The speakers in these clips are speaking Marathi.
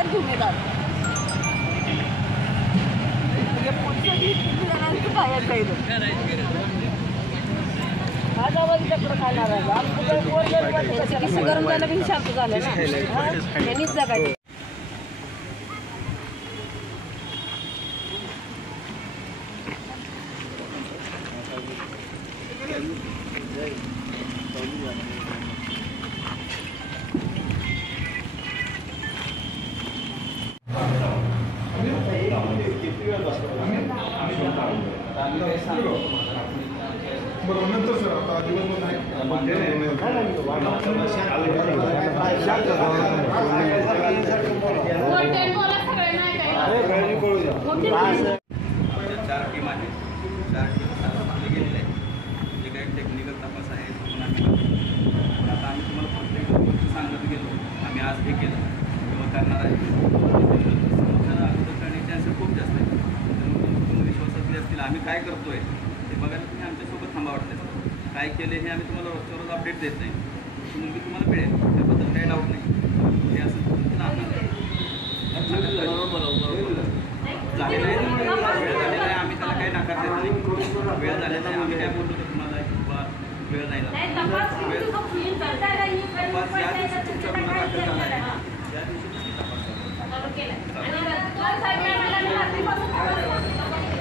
जबाबदार जिम्मेदार पोलिसांनी किती जणांचं काय हा जावं खाणार आहे गरम झालं की शांत झालं ना त्यांनीच जगायचं. नंतर सर आता दिवसभर चार टीम आहे, 4 टीम गेलेले आहेत. जे काही टेक्निकल तपास आहे आता आम्ही तुम्हाला प्रत्येक गोष्ट सांगत गेलो. आम्ही आज हे केलं किंवा करणार आहे अगोदर करण्याचे असे खूप जास्त आहे. तुम्ही विश्वासातले असतील आम्ही काय करतोय ते बघायला तुम्ही आमच्यासोबत थांबा वाटतं. काय केले हे आम्ही तुम्हाला रोजच्या रोज अपडेट देत नाही. मुलगी तुम्हाला मिळेल त्याबद्दल काही डाऊट नाही. हे असं झालेलं आहे आम्ही त्याला काही नकार देत नाही. वेळ झालेला आहे आम्ही काय बोलतो तर तुम्हाला किंवा वेळ नाही झाला या दिवशी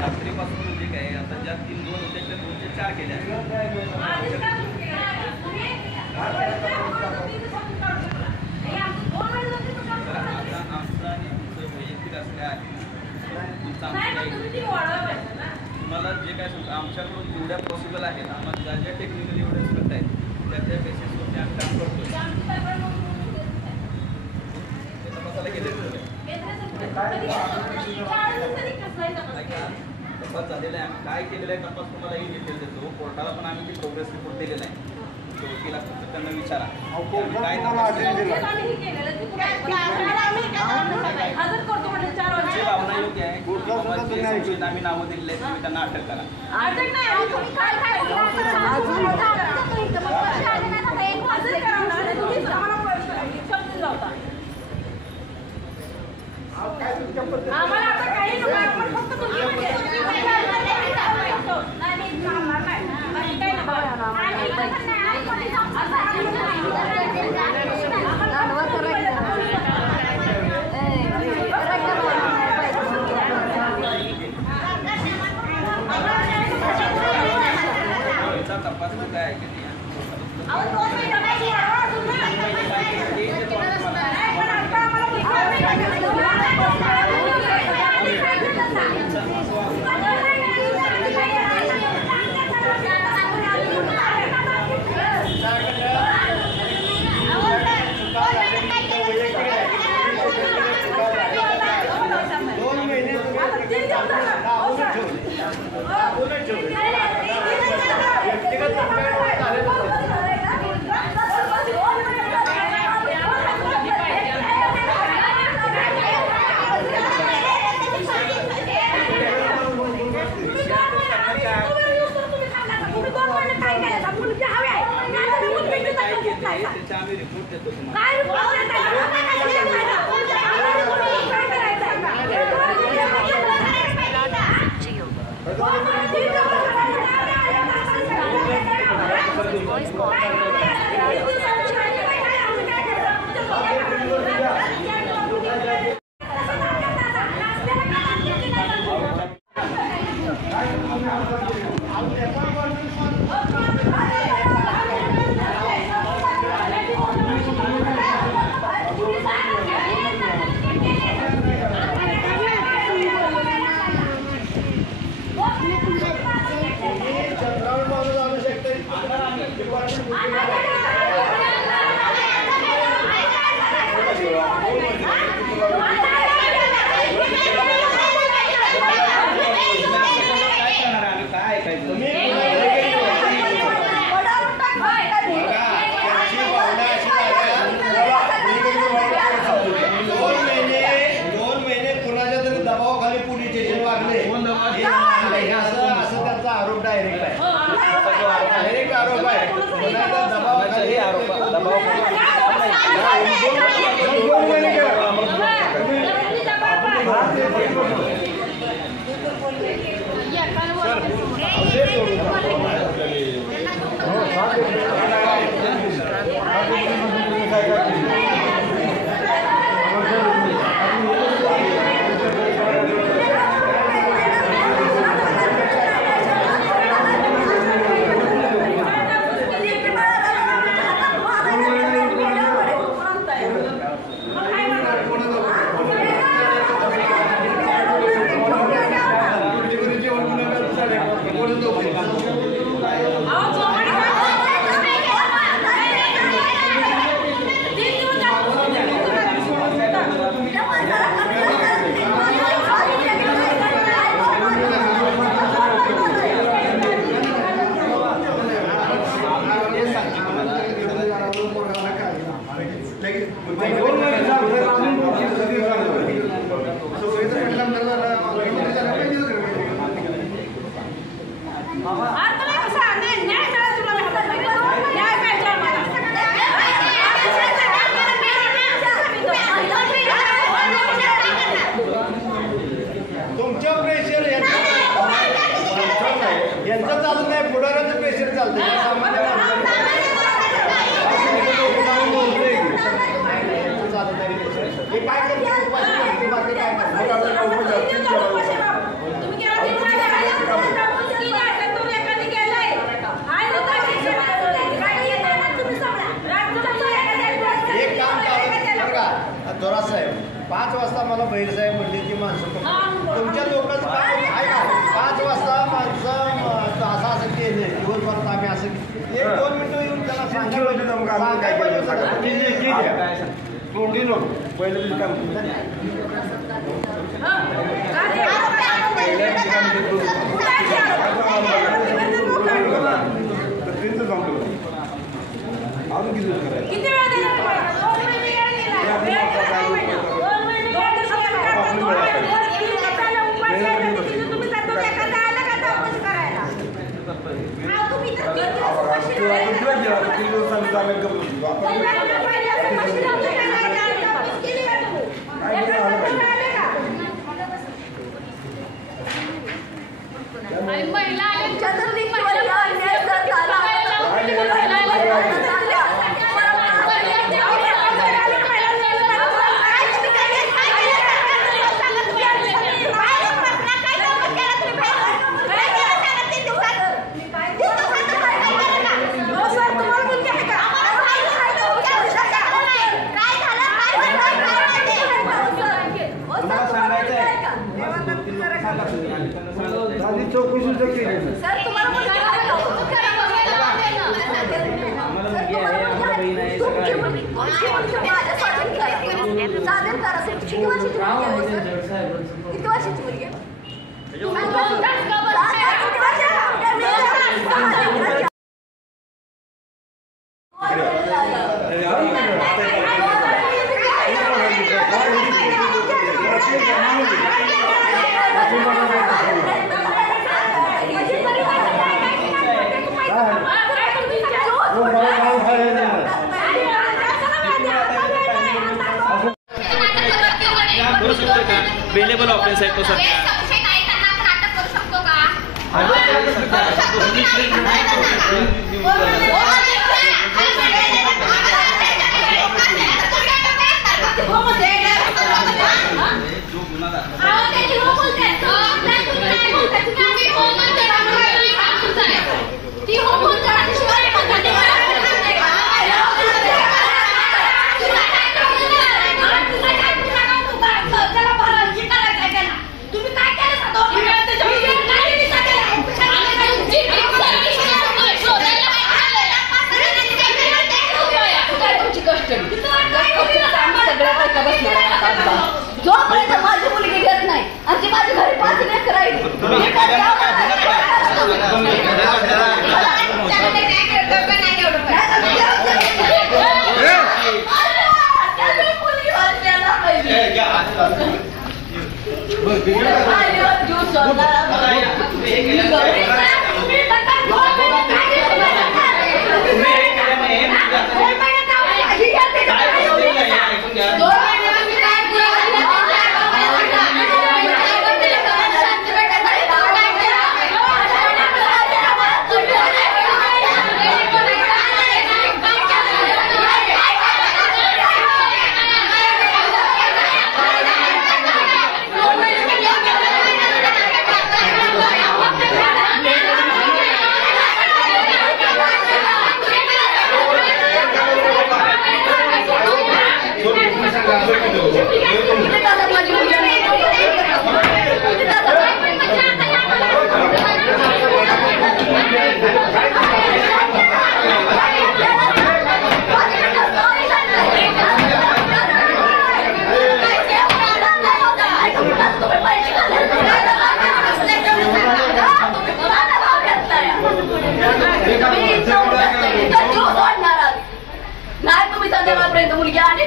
रात्रीपासून म्हणजे काय आता ज्या 3-2 होत्या त्या 2 ते 4 केल्या. तुम्हाला जे काय आमच्याकडून जेवढ्या पॉसिबल आहेत आम्हाला ज्या ज्या टेक्निकली एवढ्या करत आहेत त्या त्या बेसिसवरती आम्ही काम करतो. ते तपासाला गेले तपास झालेला आहे. आम्ही काय केलेलं आहे तपास तुम्हालाही डिटेल देतो. कोर्टाला पण आम्ही ती प्रोग्रेस रिपोर्ट दिलेला आहे. तो वकील असतात तर त्यांना विचारा काय भावना योग्य आहे. आम्ही नावं दिलेली आहेत तुम्ही त्यांना अटक करा. तपास काय आहे की आम्ही रिपोर्ट देतो दबाव 5 वाजता मला बहीर साहेब म्हणले की माणसं तुमच्या लोकांचं काय आहे का 5 वाजता माणसं असं केले दिवसभरात आम्ही असं 1-2 मिनिटं येऊन त्याला अवेलेबल ऑप्शन्स आहेत तो सध्या जोपर्यंत माझी मुलगी घेत नाही आणि माझी घरी 5 लेकरं आहेत नाही तुम्ही संध्याकाळपर्यंत मुलगी आणि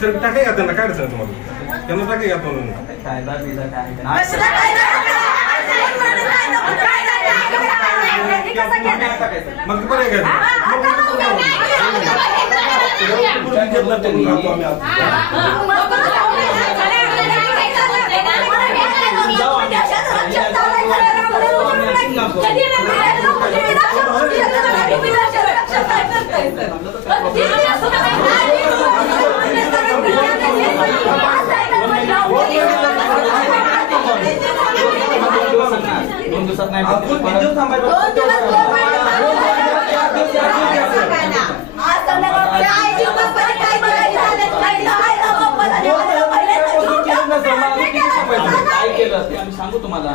सर टाकाय का त्यांना काय अडचण तुम्हाला त्यांना टाके घ्या म्हणून कायदा बिदा काय मग पण काय दोन दिवसात नाही काय केलं ते आम्ही सांगू तुम्हाला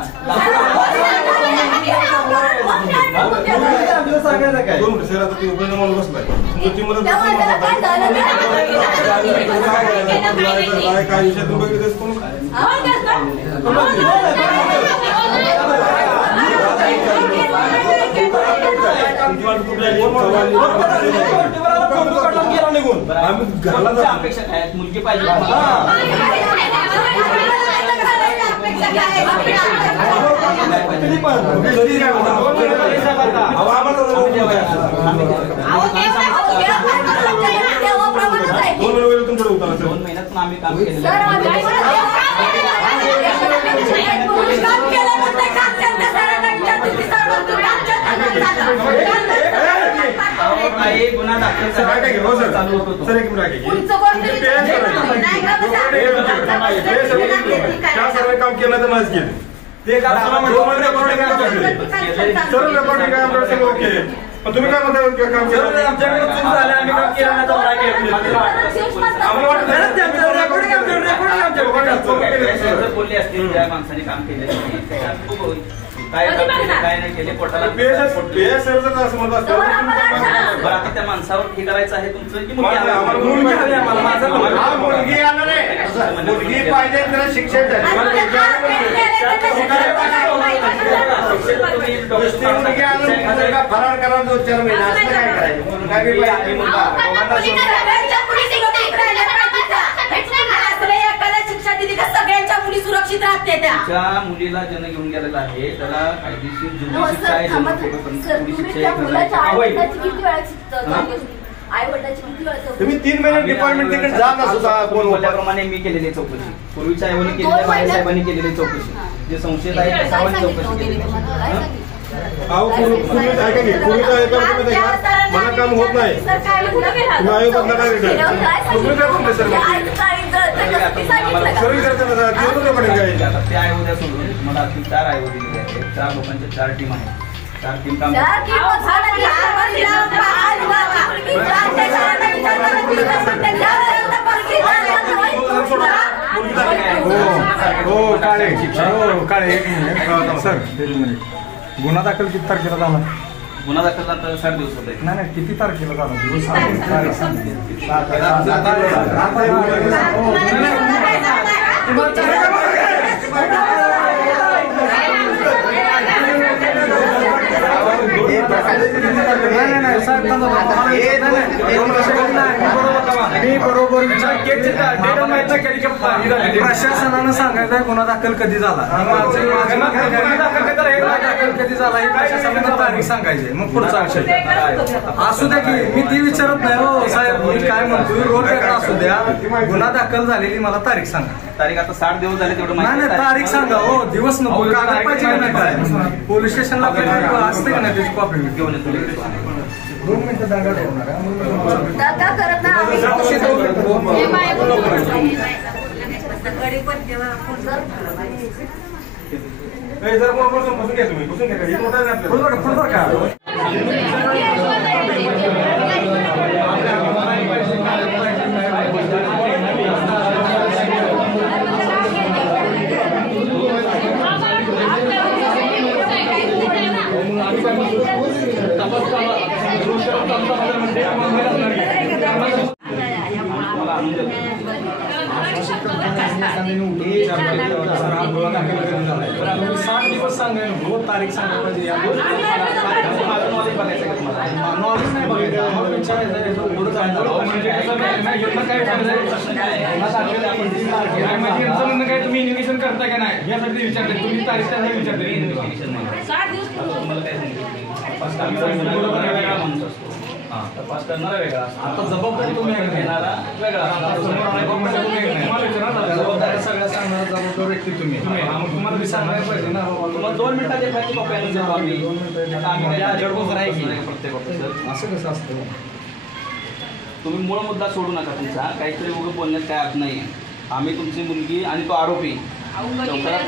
काय विषयातून बघितलं अपेक्षा काय मुलगी पाहिजे दोन महिन्यात आम्ही काम केलं गुन्हा दाखल चालू होतो सर एक मिनिट त्या सर्व काम केलं तर माझ केलं ते सर्व रेकॉर्डिंग काय आमच्या सगळं ओके पण तुम्ही काय म्हणता काम केलं आमच्याकडे चूक झाली आम्ही काम केलं नाही तर काय केलं आम्हाला वाटतं बोलले असतील त्या माणसाने काम केलं काय नाही केले पोटाला असं म्हणत असतं आता त्या माणसावर हे करायचं आहे तुमचं की मुलगी पाहिजे तर शिक्षण फरार करा 2-4 महिना असं काय करायचं सगळ्यांच्या मुली सुरक्षित राहते त्या मुलीला ज्यानं घेऊन गेलेला आहे त्याला कायदेशीर शिक्षा आहे तुम्ही 3 महिने डिपार्टमेंट तिकडे जात असता कोण त्याप्रमाणे मी केलेली चौकशी पूर्वीच्या आईवनी केलेल्या बाई साहेबांनी केलेली चौकशी जे संशयित आहे त्या सर्वांनी चौकशी केली मला काम होत नाही ते आयोध्या सोडून मला 4 आयोग दिलेले आहेत 4 लोकांच्या 4 टीम आहेत 4 टीम काम सर गुन्हा दाखल किती तारखेला झाला गुन्हा दाखल नंतर 7 दिवस होते नाही किती तारखेला झाला दिवस मी बरोबर प्रशासनानं सांगायचं गुन्हा दाखल कधी झाला कधी झाला हे प्रशासनानं तारीख सांगायची मग पुढचा विषय असू द्या की मी ती विचारत नाही हो साहेब मी काय म्हणतोय रोड असू द्या गुन्हा दाखल झालेली मला तारीख सांगा तारीख आता 7 दिवस झाले तेवढं नाही तारीख सांगा हो दिवस नको पाहिजे नाही काय पोलीस स्टेशनला असते का नाही त्याची कॉपी घेऊन येतो 2 मिनिटं दांगा ठेवणार जर कोण बसून घ्या तुम्ही बसून घ्या का तारीख सांगा नॉलेज बघायचं का तुम्हाला? नॉलेज नाही बघायचं आम्हाला विचारायचं आहे, पुढं काय झालं? म्हणजे कसं काय नाही, यांना काय विचारायचं? प्रश्न काय आहे? म्हणजे यांचं म्हणणं काय तुम्ही इन्व्हेस्टिगेशन करता का नाही यासाठी विचारले तुम्ही तारीख त्यासाठी विचारले इन्व्हेस्टिगेशन नाही. 7 दिवस तुम्हाला काय सांगितलं? तपास वेगळा माणूस असतो. तपास करणारा वेगळा असतो. आता जबाबदारी तुम्ही आहे का? घेणारा वेगळा असतो. जबाबदारी सगळ्या सांगणारा जबाबदार व्यक्ती तुम्ही. मग तुम्हाला बी सांगायला पाहिजे ना बाबा. तुम्हाला 2 मिनिटात एखादी कॉपी आणून देतो आम्ही. आता आम्ही काय अजडबोजर आहे की प्रत्येक ऑफिसर. असं कसं असतं? तुम्ही मूळ मुद्दा सोडू नका तुमचा. काहीतरी उगं बोलण्यात काय अर्थ नाही आहे. आम्ही तुमची मुलगी आणि तो आरोपी लवकरात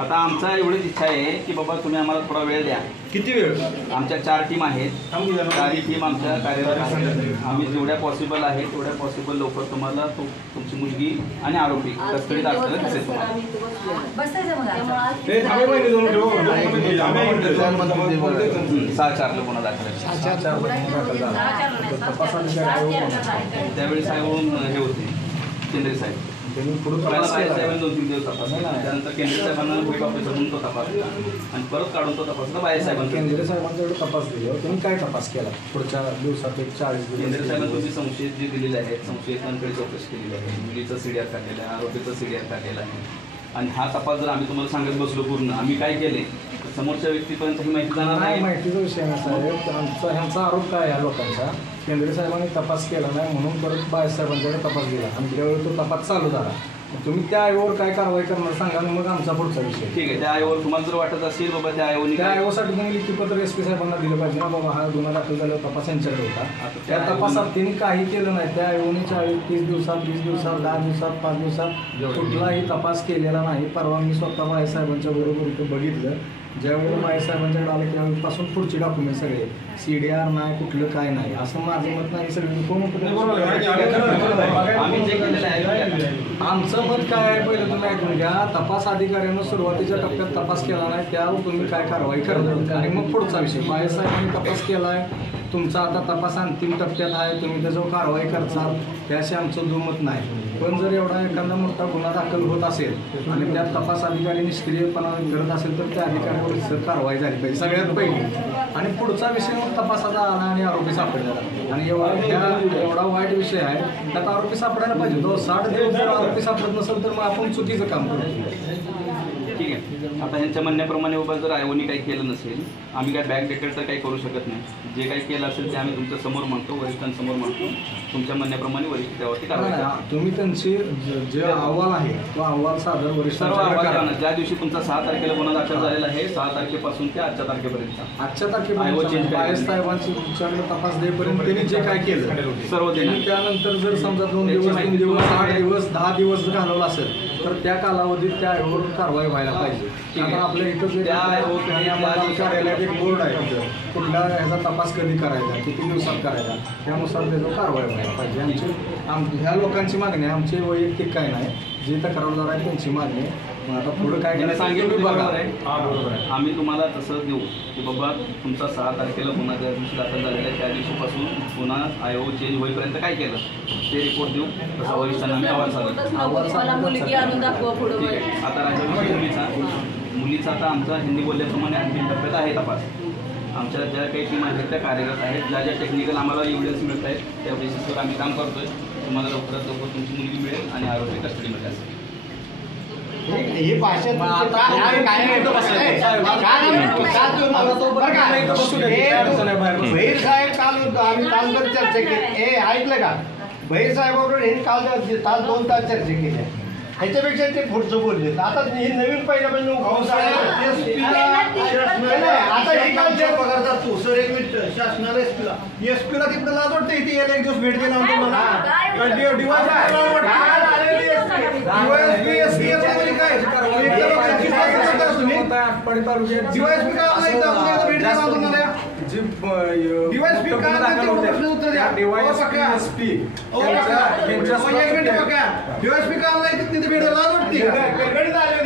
आता आमचा एवढीच इच्छा आहे की बाबा तुम्ही आम्हाला थोडा वेळ द्या. किती वेळ? आमच्या 4 टीम आहेत. 4 टीम आमच्या कार्यरत आहेत. आम्ही जेवढ्या पॉसिबल आहे तेवढ्या पॉसिबल लवकर तुम्हाला तुमची मुलगी आणि आरोपी कस्टडीत असताना दिसेल तुम्हाला. 6-4 गुन्हा दाखल आहेत. त्यावेळी साहेब हे होते केंद्रे साहेब. पहिला साहेबांनी 2-3 दिवस तपासला. त्यानंतर केंद्रे साहेबांना भेट ऑफिसर म्हणून तो तपासला आणि परत काढून तो तपासला बाहेर साहेबांना. केंद्रीय साहेबांचा तपास दिला, तुम्ही काय तपास केला पुढच्या दिवसात? 40 दिवस केंद्र साहेबांनी तुम्ही संशयित जे दिलेले आहेत, संशयितांकडे चौकशी केलेली आहे. मुलीचा सीडीआर काढलेला आहे, आरोपीचा सीडीआर काढलेला आहे. आणि हा तपास जर आम्ही तुम्हाला सांगत बसलो पूर्ण आम्ही काय केले तर समोरच्या व्यक्तीपर्यंत ही माहिती जाणार नाही. माहितीचा विषय नाही साहेब. ह्यांचा आरोप काय आहे लोकांचा? केंद्रीय साहेबांनी तपास केला नाही म्हणून परत बाळासाहेबांच्याकडे तपास गेला आणि त्यावेळी तो तपास चालू झाला. तुम्ही त्या आयोगावर काय कारवाई करणार सांगा आणि मग आमचा पुढचा विषय. ठीक आहे. त्या आयोगावर तुम्हाला जर वाटत असेल बाबा त्या आयोगासाठी तुम्ही लिखीपत्र SP साहेबांना दिलं पाहिजे ना बाबा हा गुन्हा दाखल झाल्यावर तपास यांच्याकडे होता. त्या तपासात त्यांनी काही केलं नाही. त्या आयोगाने 30 दिवसात 20 दिवसात 10 दिवसात 5 दिवसात कुठलाही तपास केलेला नाही. परवा मी स्वतः बाळासाहेबांच्या बरोबर इथं बघितलं. ज्यावेळी बाळासाहेबांच्याकडे आले त्यावेळीपासून पुढचे डॉक्युमेंट सगळे CDR नाही कुठलं काय नाही असं माझं मत नाही. सगळे कोण आम्ही जे केलेलं आहे आमचं मत काय आहे पहिलं तुम्ही ऐकून घ्या. तपास अधिकाऱ्यानं सुरुवातीच्या टप्प्यात तपास केला नाही त्यावर तुम्ही काय कारवाई करता आणि मग पुढचा विषय. बाळासाहेबांनी तपास केला आहे, तुमचा आता तपास अंतिम टप्प्यात आहे, तुम्ही त्याच्यावर कारवाई करचाल त्याशी आमचं दुमत नाही. पण जर एवढा एखादा मोठा गुन्हा दाखल होत असेल आणि त्यात तपास अधिकारी निष्क्रियपणा करत असेल तर त्या अधिकाऱ्यावर कारवाई झाली पाहिजे सगळ्यात पहिली. आणि पुढचा विषय मग तपासाचा आला आणि आरोपी सापडला आणि एवढा वाईट विषय आहे त्यात आरोपी सापडायला पाहिजे. 60 दिवस जर आरोपी सापडत नसेल तर मग आपण चुकीचं काम करतो. ठीक आहे. आता ह्यांच्या म्हणण्याप्रमाणे बाबा जर आयोगाने काही केलं नसेल आम्ही काय बॅक डेटेड तर काही करू शकत नाही. जे काही केलं असेल ते आम्ही तुमच्या समोर म्हणतो, वरिष्ठांसमोर म्हणतो. तुमच्या म्हणण्याप्रमाणे वरिष्ठ त्यावरती कारवाई. तुम्ही त्यांचे जे अहवाल आहे तो अहवाल सादर वरिष्ठांना ज्या दिवशी तुमचा 6 तारखेला गुन्हा दाखल झालेला आहे 6 तारखेपासून ते आजच्या तारखेपर्यंत आजच्या तारखेपर्यंत बाळासाहेबांची तुमच्याकडे तपास देईपर्यंत त्यांनी जे काय केलं सर्व त्यांनी त्यानंतर जर समजा 2 दिवस 3 दिवस 8 दिवस 10 दिवस जर घालवला असेल तर त्या कालावधीत त्या आयोगावर कारवाई व्हायला पाहिजे. आता आपल्या इथं कार्यालयात एक बोर्ड आहे कुठल्या ह्याचा तपास कधी करायचा किती दिवसात करायचा त्यानुसार त्याचं कारवाई व्हायला पाहिजे. ह्या लोकांची मागणी आहे, आमची वैयक्तिक काय नाही. जे तक्रारदार आहे त्यांची मागणी आहे. आता पुढं काय सांगितलं बघा आहे आम्ही तुम्हाला तसं देऊ की बाबा तुमचा 6 तारखेला गुन्हा ज्या दिवशी दाखल झालेला आहे त्या दिवशीपासून पुन्हा आयोग चेंज होईपर्यंत काय केलं ते रिपोर्ट देऊ. तसा वरिष्ठांना आम्ही आवाज सादर. मुलगी आणून दाखवा पुढे. ठीक आहे. आता राहिला मुलीचा आता आमचा हिंदी बोलल्याप्रमाणे अंतिम टप्प्यात आहे तपास. आमच्या ज्या काही टीम आहेत त्या कार्यरत आहेत. ज्या ज्या टेक्निकल आम्हाला एव्हिडन्स मिळत आहेत त्या बेसिसवर आम्ही काम करतोय. तुम्हाला लवकरात लवकर तुमची मुलगी मिळेल आणि आरोपी कस्टडीमध्ये असेल. ही भाषा भैर साहेब काल आम्ही तासभर चर्चा केली. ऐकलं का? भैर साहेबाबरोबर हे काल 2 तास चर्चा केली. ह्याच्यापेक्षा ते पुढचं बोलले. आता हे नवीन पहिल्यापासून आता हे काल पगारचा तू सर 1 मिनिट शासनाला एसपीला तिकडे लाज वाटतं इथे यायला 1 दिवस भेट देणार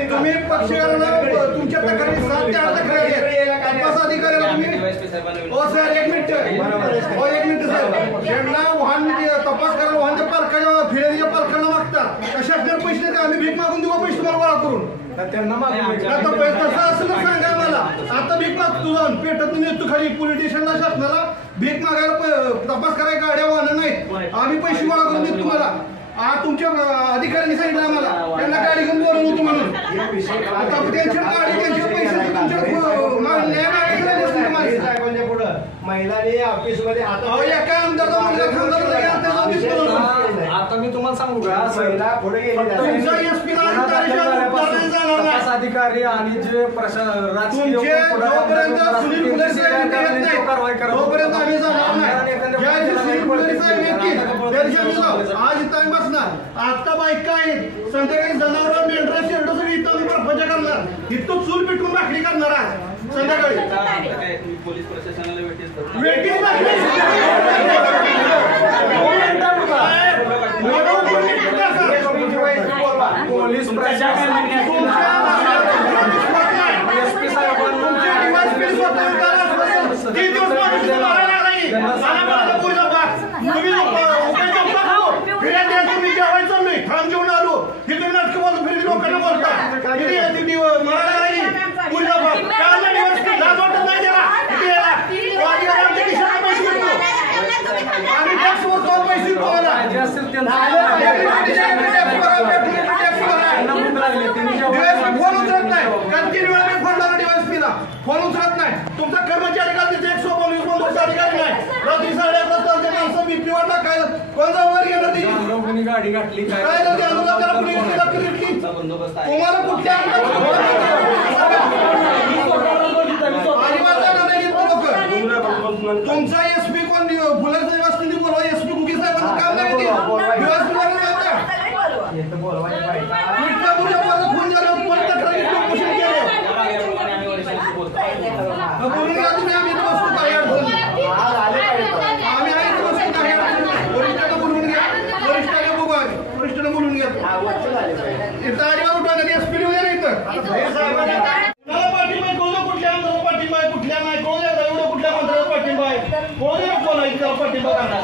तुम्ही पक्षकारांना तुमच्या तक्रारी 7 ते 8 तक्रारी तपास अधिकाऱ्याला तुम्ही साहेबांना हो सर एक मिनिट हो एक मिनिट सर यांना वाहन तपास करायला वाहनच्या पालकाच्या फिर्यादीच्या पालकांना मागतात कशा आपल्याला पैसे देतात आम्ही भीक मागून देऊ पैसे तुम्हाला गोळा करून त्यांना मागून आता तसं असं तर सांगा मला आता भीक मागतो जाऊन पेटातून येतो खाली पोलीस स्टेशनला शासनाला भीक मागायला तपास करायला गाड्या वाहनं नाहीत आम्ही पैसे गोळा करून देतो तुम्हाला तुमच्या अधिकाऱ्यांनी सांगितलं आम्हाला त्यांना गाडी घेऊन बोलवलं होतं म्हणून आता त्यांच्या गाडी त्यांच्या पैसे साहेबांच्या पुढं महिलांनी ऑफिसमध्ये एका आमदारचा मुलगा आता मी तुम्हाला सांगू का महिला पुढे गेली तुमचा एसपी तपास अधिकारी आणि जे राजकीय तुमचे जोपर्यंत सुनील फुले साहेब येत नाही तोपर्यंत आम्ही जाणार नाही ज्या दिवशी सुनील फुले साहेब येतील त्या दिवशी आम्ही जाऊ आज इथं आम्ही बसणार आता बाईक काय आहेत संध्याकाळी जनावर मेंढरा शेरडं सगळी इथं आम्ही प्रपंच करणार इथं चूल पिटून भाकरी करणार आज संध्याकाळी काय तुम्ही पोलीस प्रशासनाला पोलीस प्रशासन एसपी थांब जेवण आलो तिथे नाटक बोलतो फिरली लोकांना बोलता फोन उचलत नाही कारण 3 वेळा मी फोन लावला डीवायएसपीला फोन उचलत नाही तुमचा कर्मचारी का तिथे 125 अधिकारी नाही रात्री 11:30 वाजता माणसं बीपी वर टाकायला कोण जबाबदारी घेणार त्याची गाडी घातली काय नाही त्याला पोलीस बंदोबस्त आहे तुम्हाला कुठल्या तुमचा एसपी कोण फुले साहेब असतील बोलवा एसपी कुकी साहेबांचं काम नाही फोन झाल्यावर पण तक्रारी उपोषण केलं बोलून घ्या तुम्ही आम्ही इथं बसतो काही अडचण नाही आम्ही आहे इथं बसतो काही अडचण नाही वरिष्ठांना बोलवून घ्या वरिष्ठांना बघू आम्ही वरिष्ठांना बोलून घ्या इथं अजिबात उठवण्यात एसपी लिहून द्या इथं पाठिंबा कोण कुठल्या आमदार पाठिंबा आहे कुठल्या नाही कोण एवढं कुठल्या मंत्र्याचा पाठिंबा आहे कोण आहे त्याला पाठिंबा करणार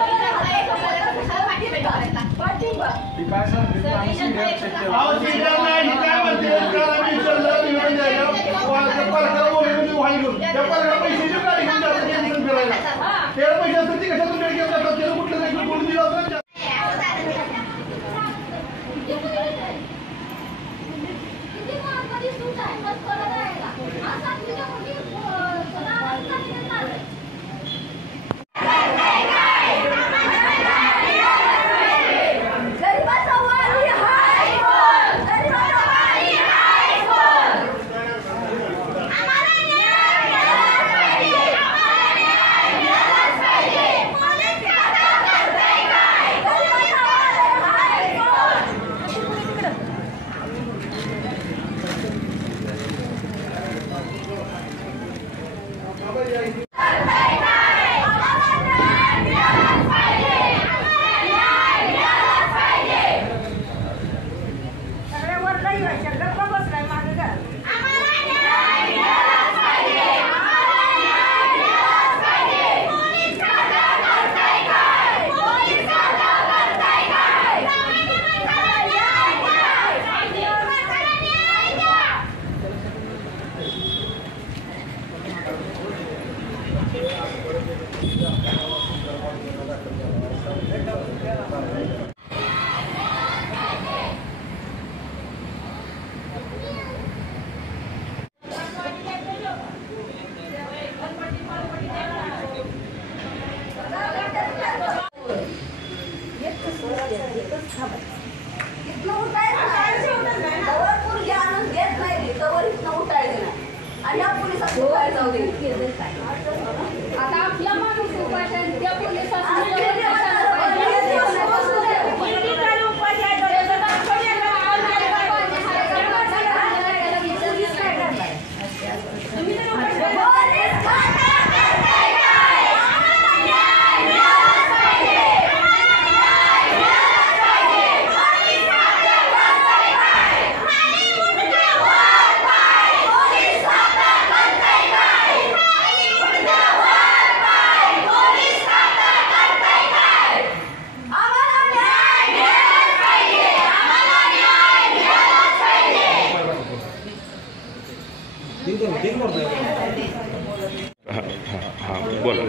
बोला.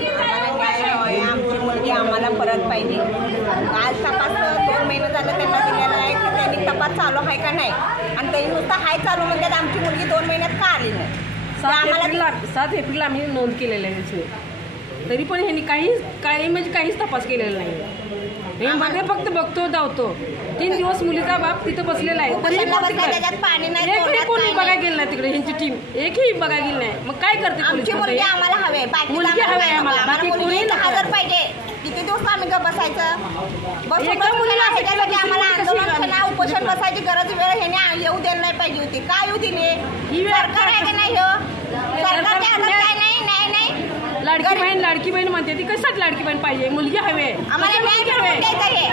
आमची मुलगी आम्हाला परत पाहिजे. आज तपास 2 महिने झालं त्यांना दिलेला आहे की त्यांनी तपास चालू आहे का नाही, आणि त्यांनी नुसतं हाय चालू म्हणतात. आमची मुलगी 2 महिन्यात का आली नाही? 7 एप्रिलला आम्ही नोंद केलेलं आहे. तरी पण ह्यांनी काहीच तपास केलेला नाही. हे मध्ये फक्त बघतो धावतो. 3 दिवस मुलीचा बाप तिथं बसलेला आहे, तरी त्याच्यात पाणी नाही, एकही कोणी बघायला गेलं नाही तिकडे. ह्यांची टीम एकही बघायला गेली नाही. मग काय करते आमची मुलगी आम्हाला हवे, मुलगी हवी आहे आम्हाला, बाकी कोणी हजर पाहिजे. किती दिवस आम्ही का बसायचं? एका मुलीला ह्याच्यासाठी आम्हाला आंदोलन उपोषण बसायची गरज वेळ ह्याने येऊ द्यायला नाही पाहिजे होती. का येऊ दिली? ही सरकार आहे की नाही? सरकारच्या हातात काय नाही, न्याय नाही. लाडकी बहीण म्हणते ती कशात लाडकी बहीण पाहिजे? मुलगी हवी आहे आम्हाला न्याय मिळवून द्यायचा आहे.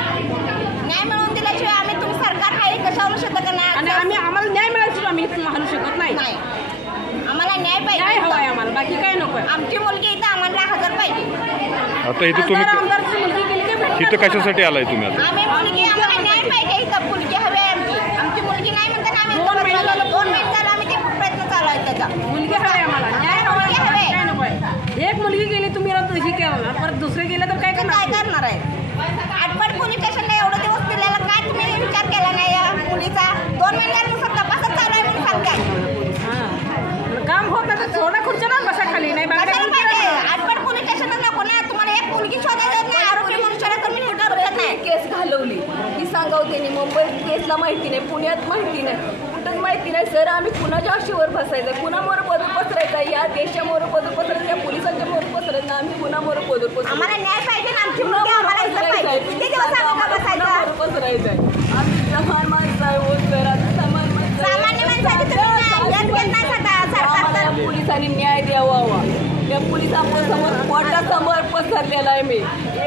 न्याय मिळवून दिल्याशिवाय आम्ही तुम्ही सरकार आहे कशावर शकत नाही. आणि आम्हाला न्याय मिळाल्याशिवाय आम्ही म्हणू शकत नाही. आम्हाला न्याय पाहिजे, न्याय हवा आहे आम्हाला, बाकी काय नको. आमची मुलगी इथं आम्हाला हजर पाहिजे. आता इथं तुम्ही इथं कशासाठी आलाय तुम्ही? आता आम्ही मुलगी आम्हाला न्याय पाहिजे. इथं मुलगी हवी आहे आमची मुलगी नाही म्हणताना आम्ही 2 महिने झालं आम्ही ते प्रयत्न चालू आहे त्याचा. मुलगी हवी आम्हाला, न्याय हवा आहे, काय नको आहे. एक मुलगी गेली तुम्ही ही केलं, परत दुसरे गेलं तर काय करणार आहे? आटपाडी पोलीस स्टेशनला एवढे दिवस दिलेला काय तुम्ही विचार केला नाही या मुलीचा? 2 महिन्यांनुसार तपासच चालू आहे म्हणून सांगताय. काम होत नाही तर थोडा खुर्च्या ना बसा खाली नाही. आटपाडी पोलीस स्टेशनच नको ना तुम्हाला. एक मुलगी शोधायचं नाही, आरोपी म्हणून शोधा तुम्ही कुठं बघत नाही. केस घालवली ही सांगावं त्यांनी. मुंबईत केसला माहिती नाही, पुण्यात माहिती नाही, कुठंच माहिती नाही. सर आम्ही कुणाच्या आशेवर बसायचं, कुणामोर पदर पसरायचं? या देशामोर पदर पसरायचं, या पोलिसांच्या मोर पसरायचं, आम्ही कुणामोर पदर पसरायचं? आम्हाला न्याय पाहिजे ना. आमची मुलगी आम्हाला इथं पाहिजे. किती दिवस आम्ही का बसायचं? पसरायचं आहे. आम्ही लहान माणसं आहे, हो सर, आम्ही सामान्य माणसाची तुम्ही न्याय घेत नाही सरकार. पोलिसांनी न्याय द्यावा. त्या पोलिसांसमोर कोर्टासमोर पसरलेला आहे मी.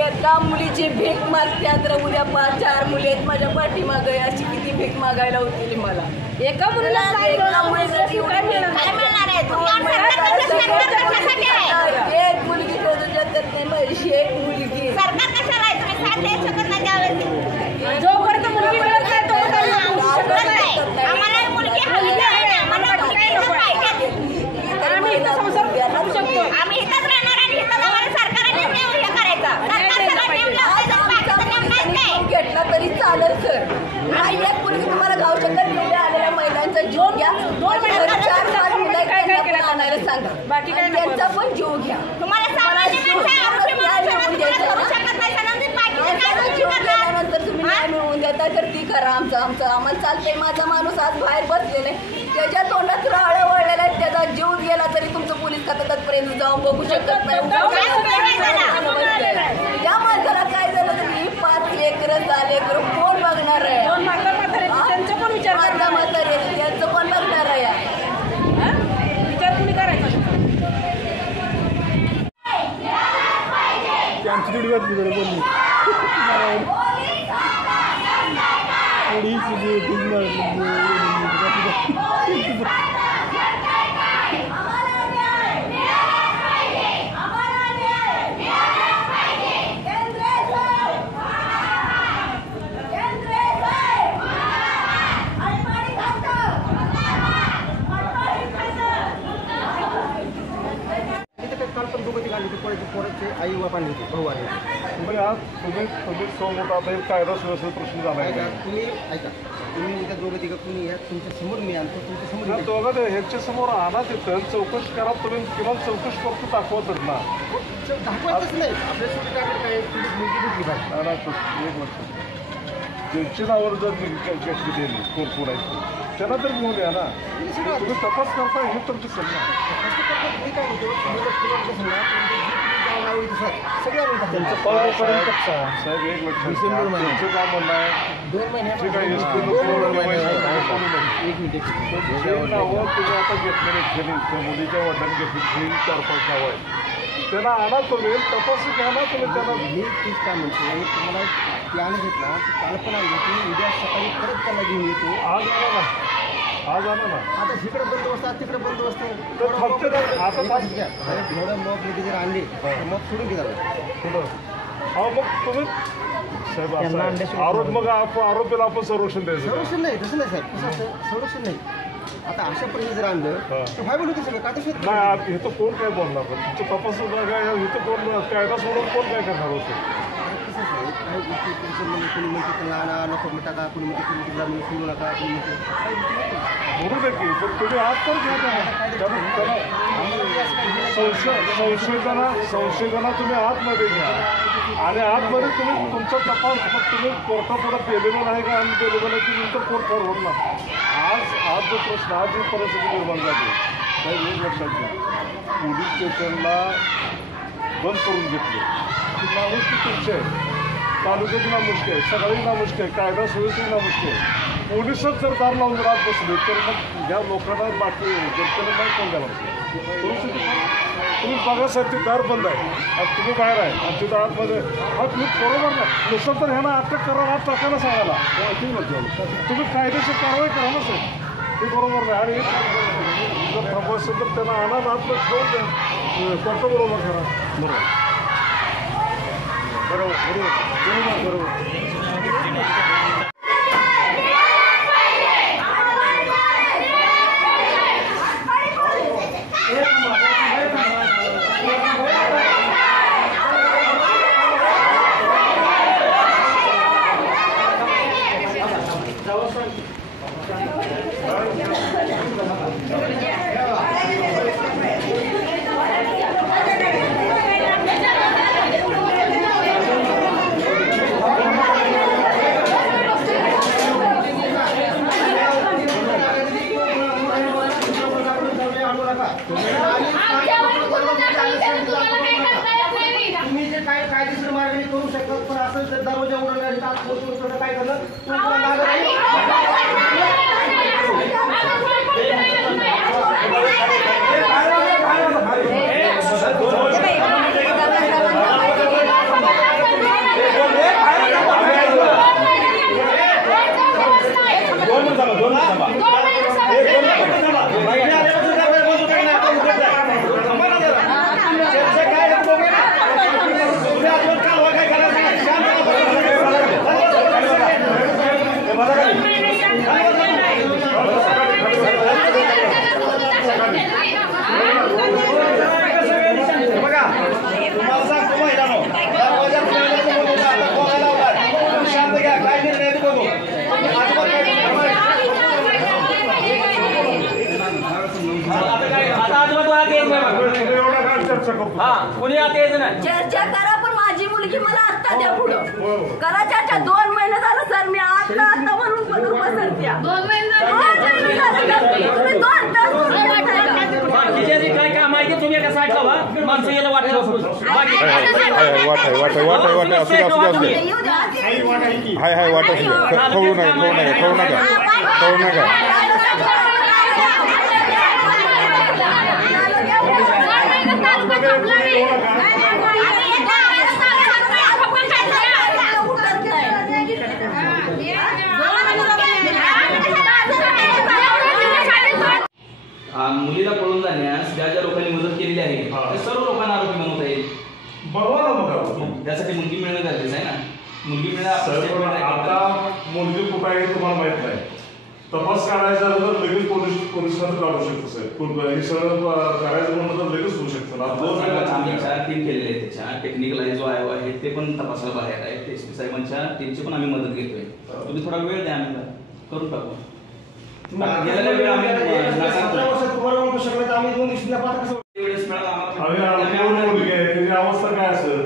एका मुलीची भीक मागते तर उद्या 5-4 मुली आहेत माझ्या पाठीमागे. अशी किती भीक मागायला होती मला. एका मुलीला एका मुलीसाठी काय मिळणार आहे? एक मुलगी शकत नाही माझी. एक मुलगी सरकार कशाला आहे? तुम्ही साथ देऊ शकत नाही त्यावेळेस. जोपर्यंत मुलगी मिळत नाही तोपर्यंत आम्हाला मुलगी हवी आहे. आम्हाला मुलगी इथं पाहिजे. आम्ही इथं संसार करू शकतो. आम्ही इथंच राहणार आणि इथं आम्हाला सरकारने हे करायचं. घेतला तरी चालेल सर. नाही एक मुलगी तुम्हाला गाव शकत एवढ्या आलेल्या महिलांचा जीव घ्या. 4-5 मुलं आणायला सांगा, बाकी काय त्यांचा पण जीव घ्या. तुम्हाला नंतर तुम्ही न्याय मिळवून देता तर ती करा. आम्हाला चालतंय. माझा माणूस आज बाहेर बसलेला आहे, त्याच्या तोंडात राळं वळलेला आहे, त्याचा जीव गेला तरी तुमचं पोलीस खात्यापर्यंत जाऊन बघू शकत नाही. त्या माणसाला काय झालं तर ही 5 लेकरं झाले तर कोण बघणार आहे? त्यांचा पण विचार म्हातारे त्यांचं पण बघणार आहे. विचार कुणी करायचा? आमची थोडी बातमी जरा बोलली काल पण दोघं तिघ आली होती. पोराचे आई व पाणी होते, भाऊ आले. तुम्ही समोर आता एक कायदा सुव्यवस्था प्रश्न झाला आहे. तुम्ही ऐका, तुम्ही उद्या दोघं तिघं कुणी या तुमच्या समोर मी आणतो, तुमच्या समोर दोघं ह्यांच्या समोर आणा तिथं चौकशी करा. तुम्ही किमान चौकशी करतो दाखवतच ना. दाखवायचंच नाही. आपल्या शेवटी काय मुलगी भेटली पाहिजे. एक वर्ष ज्यांच्या नावावर जर घेतली दिली कोण आहे त्यांना तर घेऊन या ना. तुम्ही तपास करता हे तुमचं सल्ला. काय होतं त्यांचं पावपर्यंत साहेब एक लक्षात त्यांचं काय म्हणणं आहे 2 महिन्यात जे काही नावं तुम्ही आता घेतलेले त्या मुलीच्या वडिलांनी घेतली 4-5 नावं आहेत. त्यांना आणा तुम्ही तपास घ्या ना. तुम्ही त्यांना मी तीच काय म्हणतो तुम्हाला प्लॅन घेतला काल पण आली होती. उद्या सकाळी परत त्याला घेऊन येतो. आज आणा ना. आता इकडे बंदोबस्त आहे, तिकडे बंदोबस्त तर फक्त आता घ्या. एवढं मग मी जर आणली तर मग सोडून गेला पुढं. अहो मग तुम्ही साहेब असं आरोप मग आरोपीला आपण संरक्षण द्यायचं. संरक्षण नाही, तसं नाही साहेब. संरक्षण नाही. आता अशा परिस्थिती जर आणलं तर व्हायबल होते सगळं का तसं नाही इथं कोण काय बोलणार तुमचं तपास काय इथं कोण कायदा सोडून कोण काय करणार होतं कसं आहे काही गोष्टी तुमचं म्हणजे कोणी म्हणते त्यांना नको टाका कोणी म्हणते तुम्ही जमीन सोडू नका कोणी म्हणते बरोबर आहे की पण तुम्ही आत तर घ्या संशयितांना तुम्ही आतमध्ये घ्या आणि आतमध्ये तुम्ही तुमचा तपास तुम्ही कोर्टापुढे केलेला नाही का आणि केलेलं नाही की नंतर कोर्ट ठरवून ना आज जो प्रश्न आज जी परिस्थिती निर्माण झाली तर एक लक्षात घ्या पोलीस स्टेशनला बंद करून घेतले की नावच की तुमचे आहे तालुक्याची ना मुश्किल आहे सगळी ना मुश्किल आहे कायदा सुव्यवस्थेची ना मुश्किल आहे पोलिसच जर दार लावून राहत बसले तर मग ज्या लोकांना बाकी जनतेला नाही कोण द्यायला तुम्ही बघा साहेब ते दार बंद आहे आणि तुम्ही बाहेर आहे आणि तिथं आतमध्ये हा तुम्ही बरोबर ना नुसतं तर ह्यांना अटक करा आत टाकायला सांगायला तुम्ही कायदेशीर कारवाई करा ना साहेब ते बरोबर नाही आणि जर थांबवायचं तर त्यांना आणा आतमध्ये ठेवून द्या कोणतं बरोबर करा बरोबर तुम्ही जे काय कायदेशीर मार्गाने करू शकतात पण असं जर दरवाजा उडवणार काय करणं चर्चा करा पण माझी मुलगी मला आत्ता द्या पुढं करा चर्चा 2 महिने झालं सर मी आता म्हणून पसरत्या 2 महिने काय काम आहे की तुम्ही एका साईड लावा माणसं यायला वाटायला हाय वाटा खाऊ नका मुलीला पळून जाण्यास ज्या ज्या लोकांनी मदत केलेली आहे त्या सर्व लोकांना आरोपी बनवता येईल बरोबर ना मग त्यासाठी मुलगी मिळणं गरजेचं आहे ना मुलगी मिळणं आता मुलगी कुठं आहे तुम्हाला माहित नाही तपास करायचा तर लगेच पोलिसांना काढू शकतो साहेब हे सगळं करायचं म्हणून तर लगेच होऊ शकतं आम्ही 4 टीम केलेले आहेत त्याच्या टेक्निकल जो आहे ते पण तपासायला बाहेर आहे एसपी साहेबांच्या टीमची पण आम्ही मदत घेतोय तुम्ही थोडा वेळ द्या आम्ही करून टाकू गेलेल्या वेळ आम्ही त्याची अवस्था काय असेल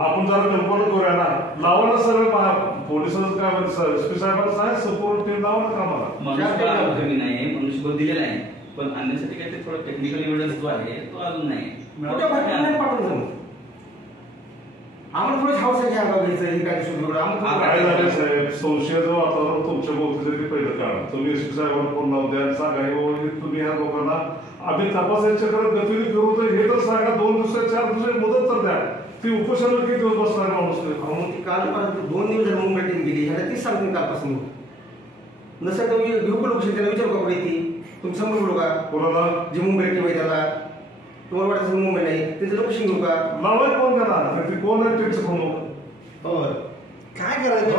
आपण जरा कल्पना करूया ना लावा सगळं पोलिसांचं काय एसपी साहेबांना सांगा सपोर्ट टीम लावा ना कामाला कमी नाही मनुष्यबळ दिलेला आहे पण आणण्यासाठी काय ते थोडं टेक्निकल एव्हिडन्स जो आहे तो अजून नाही आम्हाला थोडं हाऊस घ्या बघायचं हे काय शोधून काय झालं साहेब संशयाचं वातावरण तुमच्या बोलते पहिलं काढा तुम्ही एसपी साहेबांना फोन लावून द्या सांगा हे तुम्ही ह्या लोकांना आम्ही तपासायच्या करत गतिविधी करू तर हे तर सांगा 2 दिवस 4 दिवस मुदत तर द्या ती उपोषणावर किती दिवस बसणार माणूस काल 2 दिवस झाले मुंबई टीम गेली ह्याला 30 सांगतील कालपासून नसेल तर मी घेऊ लोक त्याला विचारू का ती तुम्ही समोर बोलू का कोणाला जी मुंबई टीम आहे त्याला तुम्हाला वाटतं मुंबई नाही त्याचं लोकेशन घेऊ का लावाय कोण करणार कोण आहे त्यांचं फोन काय करायचं